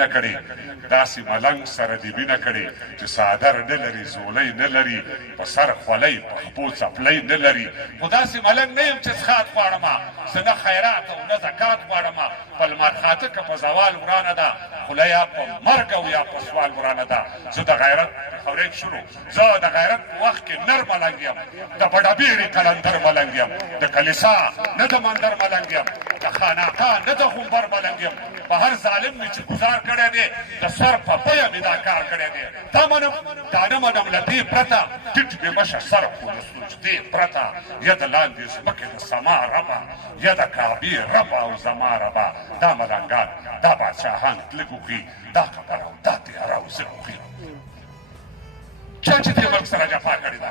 نه کړې داسې ملنګ سره دې مینه کړې چې څادر نه لري زولی نه لري په سر خولۍ په خپو څپلۍ نه لري خو داسې ملنګ نه یم چې څښاک غواړمه زه نه خیرات او نه زکات غواړمه په لمر خاته که په زوال ورانه ده خوله یا په مرګ او یا په سوال ورانه ده زه د غیرت خورید شروع زه د غیرت په وخت کې نر ملنګ یم د بډهبیرې قلندر ملنګ یم د کلیسا نه د مندر ملنګ یم د خانقاه نه د غومبر ملنګ یم په هر ظالم مې چې ګزار کړی دی د سر په بیه مې دا کار کړی دی دا منم دا نه منم له دې پرته ټیټ مې مشه سر خو د سجدې پرته یا د لاندې ځمکې د سما ربه یا د کعبې ربه او زما ربه دا ملنګان دا بادشاهان لږ وخي دا خبره او دا تیاره او زه وخي چا چې دې ملک سره جفا کړې ده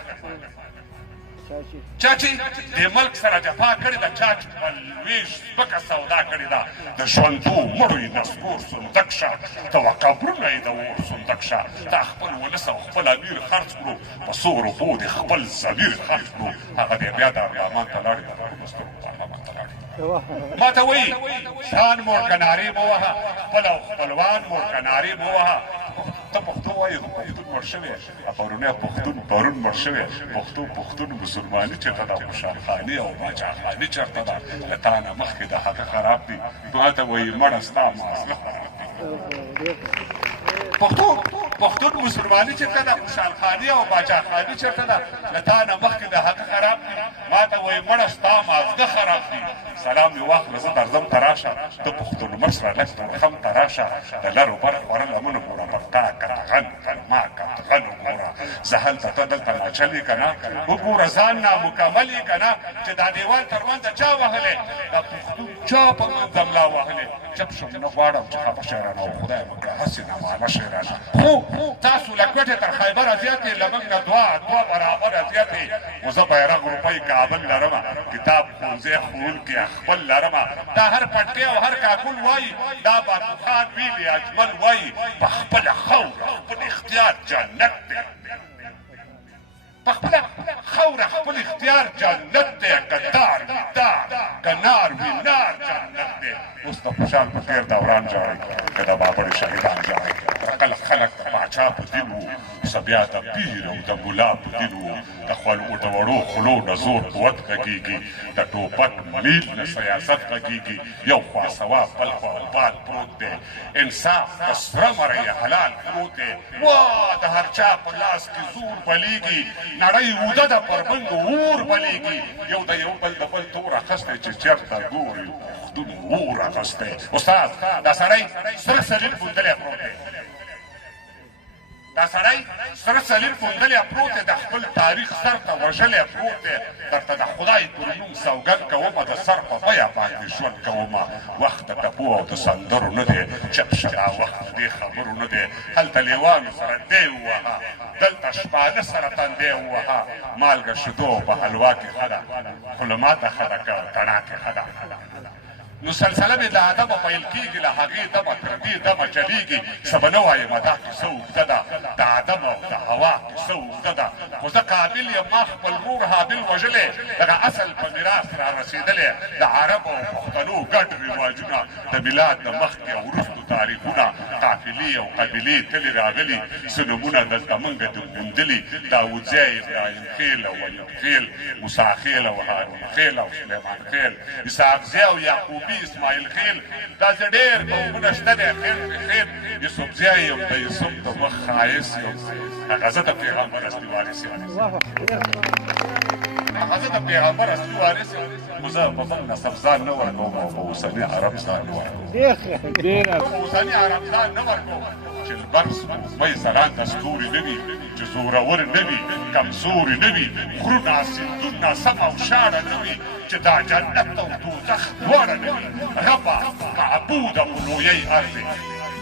چا چې دې ملک سره جفا کړې ده چا چې په لویش ځمکه سودا کړې ده د ژوندو مړو یې نسکور صندق شه ته قبرونه یې د اور صندق شه دا خپل ولس او خپل امیر خرڅ کړو په څو روپو دې خپل ضمیر خرڅ کړو هغه دې بیا د ارغمان ته لاړې د خپلو سترګو پارلمان ته لاړې ما ته وایي ځان موړ که نارې مه وهه خپل او خپلوان موړ که نارې مه وهه ته پښتو وایې خو پښتون مړ شوی پرونی پښتون پرون مړ شوی پښتون مسلماني چېرته ده خوشحالخاني او باچاخاني چېرته ده له تا نه مخکې د هغه خراب دي ما ته وایي مړه ستا مازغه پښتون مسلماني چېرته ده خوشحالخاني او باچاخاني چېرته ده له تا نه مخکې د هغه خراب دي ما ته وایي مړه ستا مازغه خراب دي سلام مې واخله زه درځم ته راشه د پښتون مشره لږ ترخم ته راشه د لرو بر خوړه لمنو ګوره پر تا کتغن پر ما کتغن وګوره زه هلته ته دلته ناچل یې که نه وګوره ځان نامکمل یې که نه چې دا دیوال تر منځه چا وهلی دا پښتون چا په منځ ملا وهلی چپ شم نه غواړم چې خفه شی رانه او خدای وکړه هسې نمانه شی رانه خو تاسو له کوټې تر خیبره زیاتې له موږ نه دوه برابره زیاتې خو زه بیرغ روپۍ کابل لرمه کتاب ښوونځی ښوونکي خپل لرمه دا هر پټکی او هر کاکل وایي دا باتوخان ویلي اجمل وایي په خپله خاوره خپل اختیار جنت دی په خپله خاوره خپل اختیار جنت دی که دار وي دار که نار وي نار جنت دی اوس د خوشحال په تېر دوران ژاړئ که د بابړې شهیدان ژاړئ کله خلک د پاچا په دین وو اوس بیا د پیر او د ملا په دین وو د د وړو خولو نه زور قوت غږېږي د ټوپک میل نه سیاست غږېږي یو خوا ثواب بل خوا وبال پروت دی انصاف په سره مرۍ حلال پروت دی وا د هر چا په لاس کې زور بلیږي نړۍ اوده ده پر بندو اور بلیږي یو د یو بل د بل تور اخستی چې چېرته ګوري پښتون اور اخستی استاد دا سړی سره سلیل پوندلی پروت دی دا سړی سره سلیل پوندلی پروت دی د خپل تاریخ سر ته وژلی پروت دی درته د خدای پر نوم سوګند کومه د سر په بیه باندې ژوند کومه وخت د ټپو او د سندرو نه دی چپ شه دا وخت د دې خبرو نه دی هلته لیوانو سره دی ووهه دلته شپانه سره تندی ووهه مالګه شیدو په حلوا کې ښه ده خو له ماته ښه ده که تڼا کې ښه ده نو سلسله مې له ادبه پیل کېږي له هغې دمه تر دې دمه چلېږي څه به نه وایم دا کیسه اوږده ده د آدم او د هوا کیسه اوږده ده خو زه قابل یم ما خپل ورور حابل وژلی دغه اصل په میراث را رسېدلی د عربو او پښتنو ګډ رواجونه د میلاد د مخکې او وروستو تاریخونه قافلې او قبیلې تلې راغلي څه نومونه دلته موږ د موندلي داودزی ابراهیم خیل او ایوب خیل موسی خیل او هارون خیل او سلیمان خیل اسحاقزی او یعقوبي اسماعیل خیل داسې ډېر قومونه شته دی خیل خیل یوسفزی یم د یوسف د مخ ښایست یم هغه زه د پیغمبر اصلي وارث یم هغه زه د پیغمبر اصلي وارث یم خو زه په بل نسب ځان نه ورکوم او په اوسني عرب ځان نه ورکوم په اوسني عرب ځان نه ورکوم چې لمر سپوږمۍ ځلانده ستوري نه وي چې زورور نه وي کمزوري نه وي غرونه سیندونه سم او شاړه نه وي چې دا جنت او دوزخ دواړه نه وي ربه معبوده په لویۍ ارزې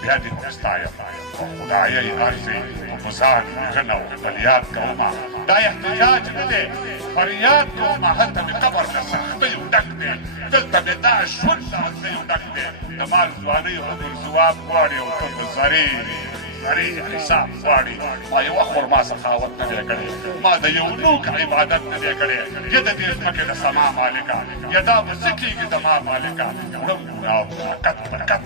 بیا دې وستایم په خدایۍ ارزې په په ځان ویرنه او فریاد کومه دا احتجاج نه دی فریاد کومه هلته مې قبر له سختیو ډک دی دلته مې دا ژوند له هزیو ډک دی د مال ځوانۍ عمر ځواب غواړي او ته په زرې حساب غواړي ما یوه خرما سخاوت نه دی کړی ما د یو نوک عبادت نه دی کړی یا د دې ځمکې د سما مالکه یا دا به څه کېږي د ما مالکه وړم ګناه برکت برکت